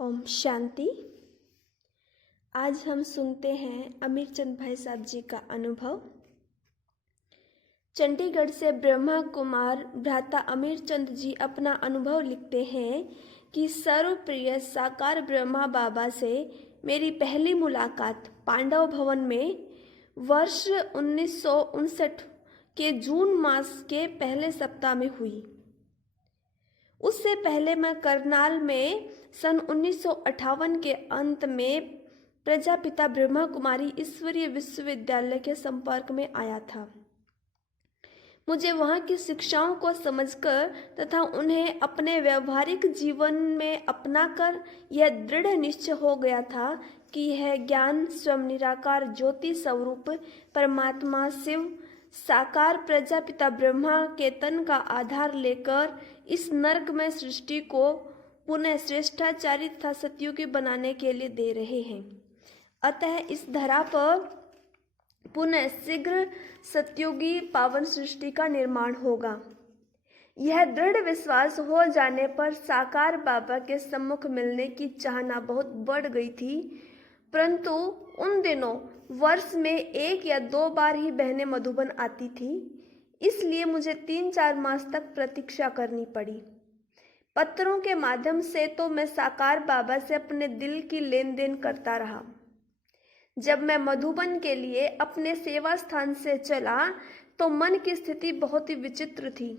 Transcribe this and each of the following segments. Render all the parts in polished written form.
ओम शांति। आज हम सुनते हैं अमीरचंद भाई साहब जी का अनुभव। चंडीगढ़ से ब्रह्मा कुमार भ्राता अमीरचंद जी अपना अनुभव लिखते हैं कि सर्वप्रिय साकार ब्रह्मा बाबा से मेरी पहली मुलाकात पांडव भवन में वर्ष 1959 के जून मास के पहले सप्ताह में हुई। उससे पहले मैं करनाल में सन 1958 के अंत में प्रजापिता ब्रह्मा कुमारी ईश्वरीय विश्वविद्यालय के संपर्क में आया था। मुझे वहाँ की शिक्षाओं को समझकर तथा उन्हें अपने व्यवहारिक जीवन में अपनाकर यह दृढ़ निश्चय हो गया था कि यह ज्ञान स्वयं निराकार ज्योति स्वरूप परमात्मा शिव साकार प्रजापिता ब्रह्मा के तन का आधार लेकर इस नरक में सृष्टि को पुनः श्रेष्ठाचारी तथा सतयुगी बनाने के लिए दे रहे हैं। अतः इस धरा पर पुनः शीघ्र सतयुगी पावन सृष्टि का निर्माण होगा। यह दृढ़ विश्वास हो जाने पर साकार बाबा के सम्मुख मिलने की चाहना बहुत बढ़ गई थी, परंतु उन दिनों वर्ष में 1 या 2 बार ही बहनें मधुबन आती थी, इसलिए मुझे 3-4 मास तक प्रतीक्षा करनी पड़ी। पत्रों के माध्यम से तो मैं साकार बाबा से अपने दिल की लेन देन करता रहा। जब मैं मधुबन के लिए अपने सेवा स्थान से चला तो मन की स्थिति बहुत ही विचित्र थी।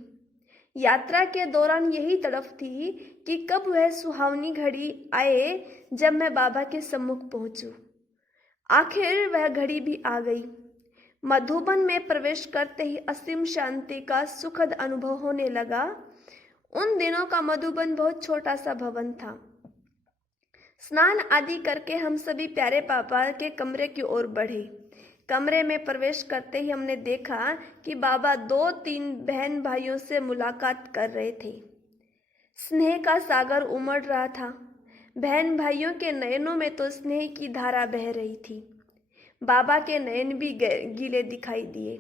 यात्रा के दौरान यही तड़फ थी कि कब वह सुहावनी घड़ी आए जब मैं बाबा के सम्मुख पहुंचूं। आखिर वह घड़ी भी आ गई। मधुबन में प्रवेश करते ही असीम शांति का सुखद अनुभव होने लगा। उन दिनों का मधुबन बहुत छोटा सा भवन था। स्नान आदि करके हम सभी प्यारे बाबा के कमरे की ओर बढ़े। कमरे में प्रवेश करते ही हमने देखा कि बाबा 2-3 बहन भाइयों से मुलाकात कर रहे थे। स्नेह का सागर उमड़ रहा था। बहन भाइयों के नयनों में तो स्नेह की धारा बह रही थी। बाबा के नयन भी गीले दिखाई दिए।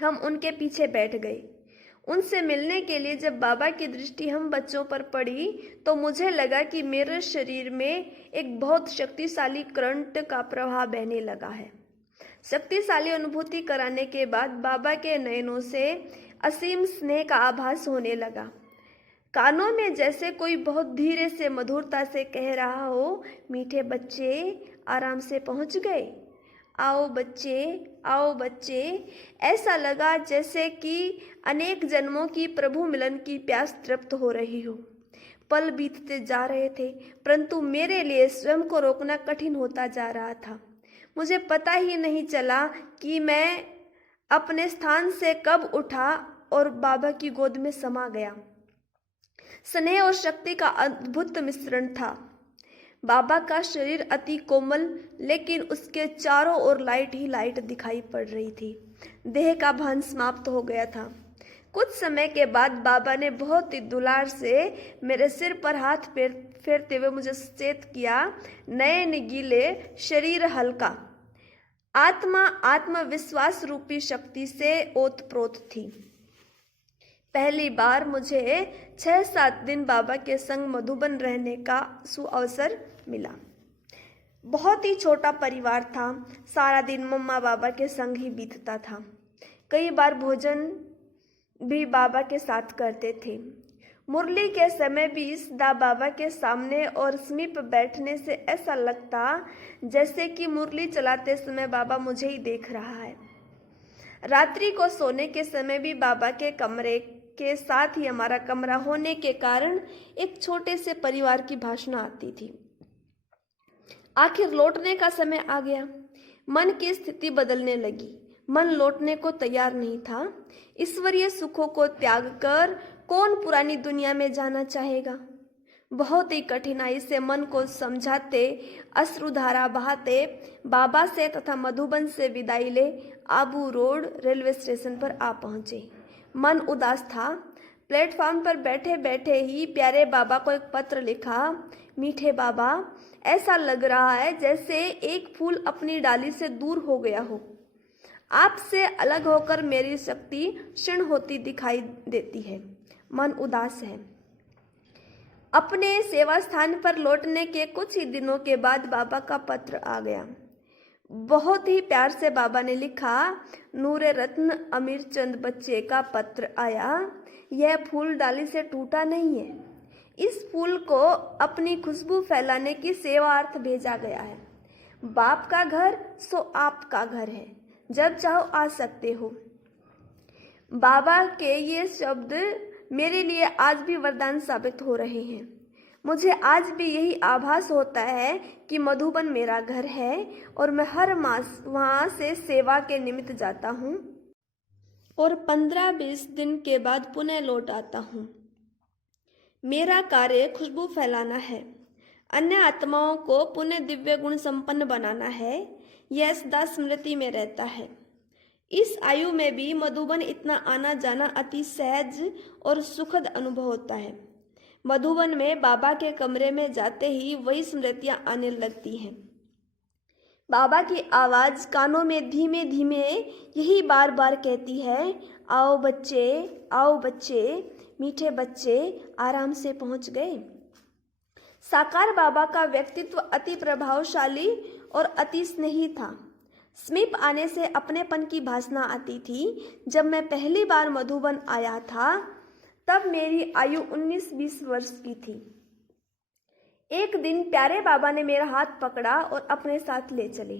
हम उनके पीछे बैठ गए। उनसे मिलने के लिए जब बाबा की दृष्टि हम बच्चों पर पड़ी तो मुझे लगा कि मेरे शरीर में एक बहुत शक्तिशाली करंट का प्रवाह बहने लगा है। शक्तिशाली अनुभूति कराने के बाद बाबा के नयनों से असीम स्नेह का आभास होने लगा। कानों में जैसे कोई बहुत धीरे से मधुरता से कह रहा हो, मीठे बच्चे आराम से पहुंच गए, आओ बच्चे आओ बच्चे। ऐसा लगा जैसे कि अनेक जन्मों की प्रभु मिलन की प्यास तृप्त हो रही हो। पल बीतते जा रहे थे, परंतु मेरे लिए स्वयं को रोकना कठिन होता जा रहा था। मुझे पता ही नहीं चला कि मैं अपने स्थान से कब उठा और बाबा की गोद में समा गया। स्नेह और शक्ति का अद्भुत मिश्रण था। बाबा का शरीर अति कोमल, लेकिन उसके चारों ओर लाइट ही लाइट दिखाई पड़ रही थी। देह का भान समाप्त हो गया था। कुछ समय के बाद बाबा ने बहुत ही दुलार से मेरे सिर पर हाथ फेरते हुए मुझे सचेत किया। नयन गीले, शरीर हल्का। आत्मा आत्मविश्वास रूपी शक्ति से ओतप्रोत थी। पहली बार मुझे 6-7 दिन बाबा के संग मधुबन रहने का सुअवसर मिला। बहुत ही छोटा परिवार था। सारा दिन मम्मा बाबा के संग ही बीतता था। कई बार भोजन भी बाबा के साथ करते थे। मुरली के समय भी सदा बाबा के सामने और समीप बैठने से ऐसा लगता जैसे कि मुरली चलाते समय बाबा मुझे ही देख रहा है। रात्रि को सोने के समय भी बाबा के कमरे के साथ ही हमारा कमरा होने के कारण एक छोटे से परिवार की भाषण आती थी। आखिर लौटने का समय आ गया। मन की स्थिति बदलने लगी। मन लौटने को तैयार नहीं था। ईश्वरीय सुखों को त्याग कर कौन पुरानी दुनिया में जाना चाहेगा। बहुत ही कठिनाई से मन को समझाते, अश्रुधारा बहाते बाबा से तथा मधुबन से विदाई ले आबू रोड रेलवे स्टेशन पर आ पहुंचे। मन उदास था। प्लेटफॉर्म पर बैठे बैठे ही प्यारे बाबा को एक पत्र लिखा। मीठे बाबा, ऐसा लग रहा है जैसे एक फूल अपनी डाली से दूर हो गया हो। आपसे अलग होकर मेरी शक्ति क्षीण होती दिखाई देती है। मन उदास है। अपने सेवा स्थान पर लौटने के कुछ ही दिनों के बाद बाबा का पत्र आ गया। बहुत ही प्यार से बाबा ने लिखा, नूरे रत्न अमीर चंद बच्चे का पत्र आया। यह फूल डाली से टूटा नहीं है। इस फूल को अपनी खुशबू फैलाने की सेवार्थ भेजा गया है। बाप का घर सो आपका घर है, जब चाहो आ सकते हो। बाबा के ये शब्द मेरे लिए आज भी वरदान साबित हो रहे हैं। मुझे आज भी यही आभास होता है कि मधुबन मेरा घर है और मैं हर मास वहाँ से सेवा के निमित्त जाता हूँ और 15-20 दिन के बाद पुनः लौट आता हूँ। मेरा कार्य खुशबू फैलाना है, अन्य आत्माओं को पुनः दिव्य गुण संपन्न बनाना है। यह सदा स्मृति में रहता है। इस आयु में भी मधुबन इतना आना जाना अति सहज और सुखद अनुभव होता है। मधुबन में बाबा के कमरे में जाते ही वही स्मृतियां आने लगती हैं। बाबा की आवाज़ कानों में धीमे धीमे यही बार बार कहती है, आओ बच्चे, आओ बच्चे, मीठे बच्चे आराम से पहुंच गए। साकार बाबा का व्यक्तित्व अति प्रभावशाली और अति स्नेही था। समीप आने से अपनेपन की भासना आती थी। जब मैं पहली बार मधुबन आया था तब मेरी आयु 19-20 वर्ष की थी। एक दिन प्यारे बाबा ने मेरा हाथ पकड़ा और अपने साथ ले चले।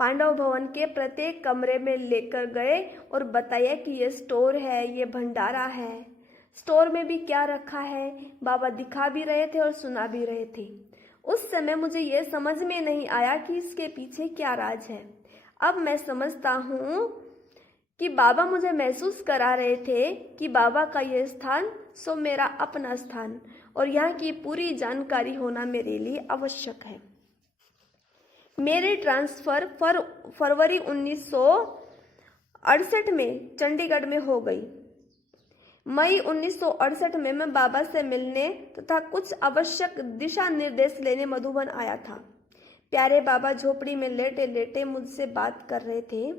पांडव भवन के प्रत्येक कमरे में लेकर गए और बताया कि ये स्टोर है, ये भंडारा है। स्टोर में भी क्या रखा है बाबा दिखा भी रहे थे और सुना भी रहे थे। उस समय मुझे ये समझ में नहीं आया कि इसके पीछे क्या राज है। अब मैं समझता हूँ कि बाबा मुझे महसूस करा रहे थे कि बाबा का यह स्थान सो मेरा अपना स्थान और यहाँ की पूरी जानकारी होना मेरे लिए आवश्यक है। मेरी ट्रांसफ़र फरवरी 1968 में चंडीगढ़ में हो गई। मई 1968 में मैं बाबा से मिलने तथा कुछ आवश्यक दिशा निर्देश लेने मधुबन आया था। प्यारे बाबा झोपड़ी में लेटे लेटे मुझसे बात कर रहे थे।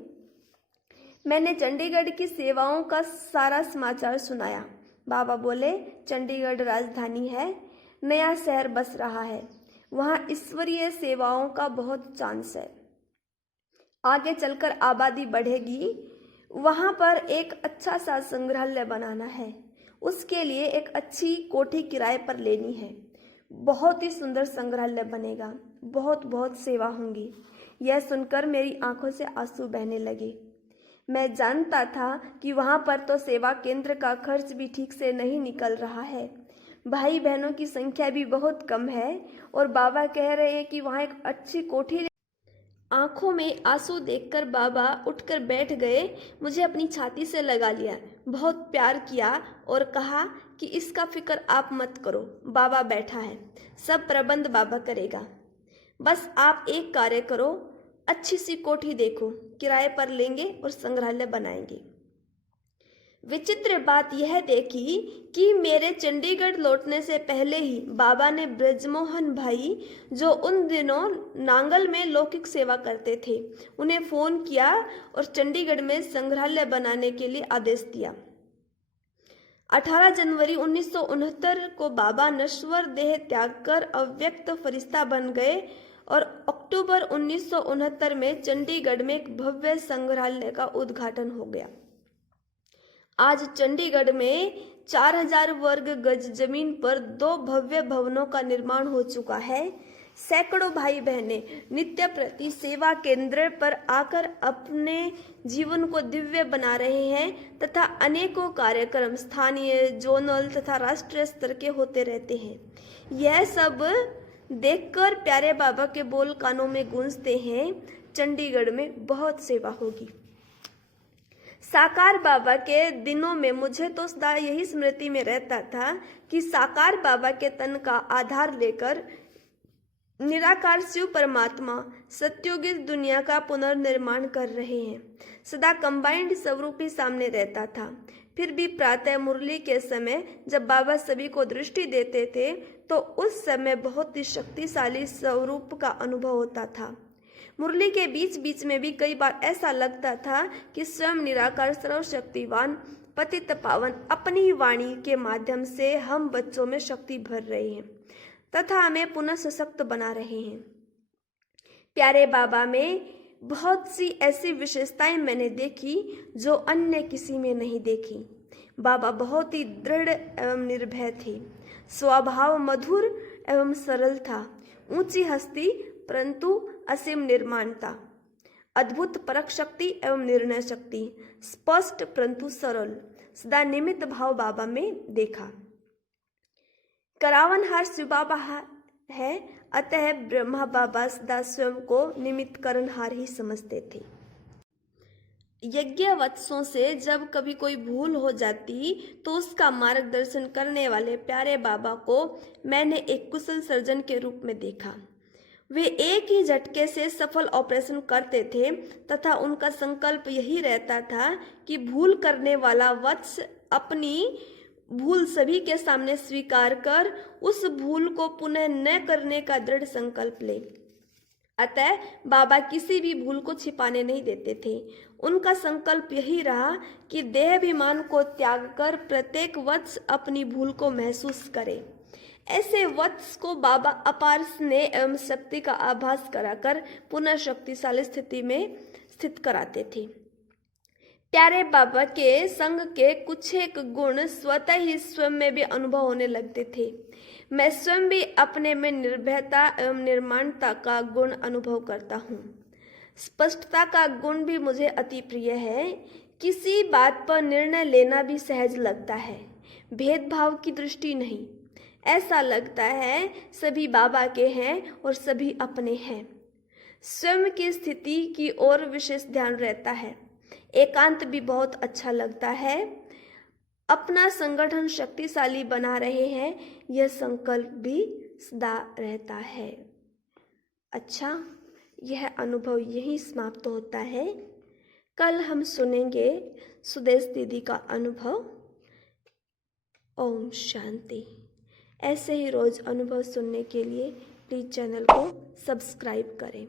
मैंने चंडीगढ़ की सेवाओं का सारा समाचार सुनाया। बाबा बोले, चंडीगढ़ राजधानी है, नया शहर बस रहा है, वहाँ ईश्वरीय सेवाओं का बहुत चांस है। आगे चलकर आबादी बढ़ेगी। वहाँ पर एक अच्छा सा संग्रहालय बनाना है। उसके लिए एक अच्छी कोठी किराए पर लेनी है। बहुत ही सुंदर संग्रहालय बनेगा, बहुत बहुत सेवा होंगी। यह सुनकर मेरी आंखों से आंसू बहने लगे। मैं जानता था कि वहाँ पर तो सेवा केंद्र का खर्च भी ठीक से नहीं निकल रहा है। भाई बहनों की संख्या भी बहुत कम है और बाबा कह रहे हैं कि वहाँ एक अच्छी कोठी। आंखों में आंसू देखकर बाबा उठकर बैठ गए, मुझे अपनी छाती से लगा लिया, बहुत प्यार किया और कहा कि इसका फिक्र आप मत करो, बाबा बैठा है, सब प्रबंध बाबा करेगा। बस आप एक कार्य करो, अच्छी सी कोठी देखो, किराए पर लेंगे और संग्रहालय बनाएंगे। विचित्र बात यह देखी कि मेरे चंडीगढ़ लौटने से पहले ही बाबा ने ब्रजमोहन भाई, जो उन दिनों नांगल में लौकिक सेवा करते थे, उन्हें फ़ोन किया और चंडीगढ़ में संग्रहालय बनाने के लिए आदेश दिया। 18 जनवरी 1969 को बाबा नश्वर देह त्याग कर अव्यक्त फरिश्ता बन गए और अक्टूबर 1969 में चंडीगढ़ में एक भव्य संग्रहालय का उद्घाटन हो गया। आज चंडीगढ़ में 4000 वर्ग गज जमीन पर 2 भव्य भवनों का निर्माण हो चुका है। सैकड़ों भाई बहनें नित्य प्रति सेवा केंद्र पर आकर अपने जीवन को दिव्य बना रहे हैं तथा अनेकों कार्यक्रम स्थानीय, जोनल तथा राष्ट्रीय स्तर के होते रहते हैं। यह सब देखकर प्यारे बाबा के बोल कानों में गूंजते हैं, चंडीगढ़ में बहुत सेवा होगी। साकार बाबा के दिनों में मुझे तो सदा यही स्मृति में रहता था कि साकार बाबा के तन का आधार लेकर निराकार शिव परमात्मा सत्युगित दुनिया का पुनर्निर्माण कर रहे हैं। सदा कंबाइंड स्वरूप ही सामने रहता था। फिर भी प्रातः मुरली के समय जब बाबा सभी को दृष्टि देते थे तो उस समय बहुत ही शक्तिशाली स्वरूप का अनुभव होता था। मुरली के बीच बीच में भी कई बार ऐसा लगता था कि स्वयं निराकार सर्वशक्तिवान पतित पावन अपनी वाणी के माध्यम से हम बच्चों में शक्ति भर रहे हैं तथा हमें पुनः सशक्त बना रहे हैं। प्यारे बाबा में बहुत सी ऐसी विशेषताएं मैंने देखी जो अन्य किसी में नहीं देखी। बाबा बहुत ही दृढ़ एवं निर्भय थे। स्वभाव मधुर एवं सरल था। ऊंची हस्ती परंतु असीम निर्माणता, अद्भुत परख शक्ति एवं निर्णय शक्ति, स्पष्ट परंतु सरल, सदा निमित्त भाव बाबा में देखा। करावनहार शिव बाबा है, अतः ब्रह्मा बाबा सदा स्वयं को निमित्त करनहार ही समझते थे। यज्ञवत्सों से जब कभी कोई भूल हो जाती तो उसका मार्गदर्शन करने वाले प्यारे बाबा को मैंने एक कुशल सर्जन के रूप में देखा। वे एक ही झटके से सफल ऑपरेशन करते थे तथा उनका संकल्प यही रहता था कि भूल करने वाला वत्स अपनी भूल सभी के सामने स्वीकार कर उस भूल को पुनः न करने का दृढ़ संकल्प ले। अतः बाबा किसी भी भूल को छिपाने नहीं देते थे। उनका संकल्प यही रहा कि देहाभिमान को त्याग कर प्रत्येक वत्स अपनी भूल को महसूस करे। ऐसे वत्स को बाबा अपार स्नेह एवं शक्ति का आभास कराकर पुनः शक्तिशाली स्थिति में स्थित कराते थे। प्यारे बाबा के संग के कुछ एक गुण स्वतः ही स्वयं में भी अनुभव होने लगते थे। मैं स्वयं भी अपने में निर्भयता एवं निर्माणता का गुण अनुभव करता हूँ। स्पष्टता का गुण भी मुझे अति प्रिय है। किसी बात पर निर्णय लेना भी सहज लगता है, भेदभाव की दृष्टि नहीं। ऐसा लगता है सभी बाबा के हैं और सभी अपने हैं। स्वयं की स्थिति की ओर विशेष ध्यान रहता है। एकांत भी बहुत अच्छा लगता है। अपना संगठन शक्तिशाली बना रहे हैं, यह संकल्प भी सदा रहता है। अच्छा, यह अनुभव यहीं समाप्त होता है। कल हम सुनेंगे सुदेश दीदी का अनुभव। ओम शांति। ऐसे ही रोज अनुभव सुनने के लिए प्लीज चैनल को सब्सक्राइब करें।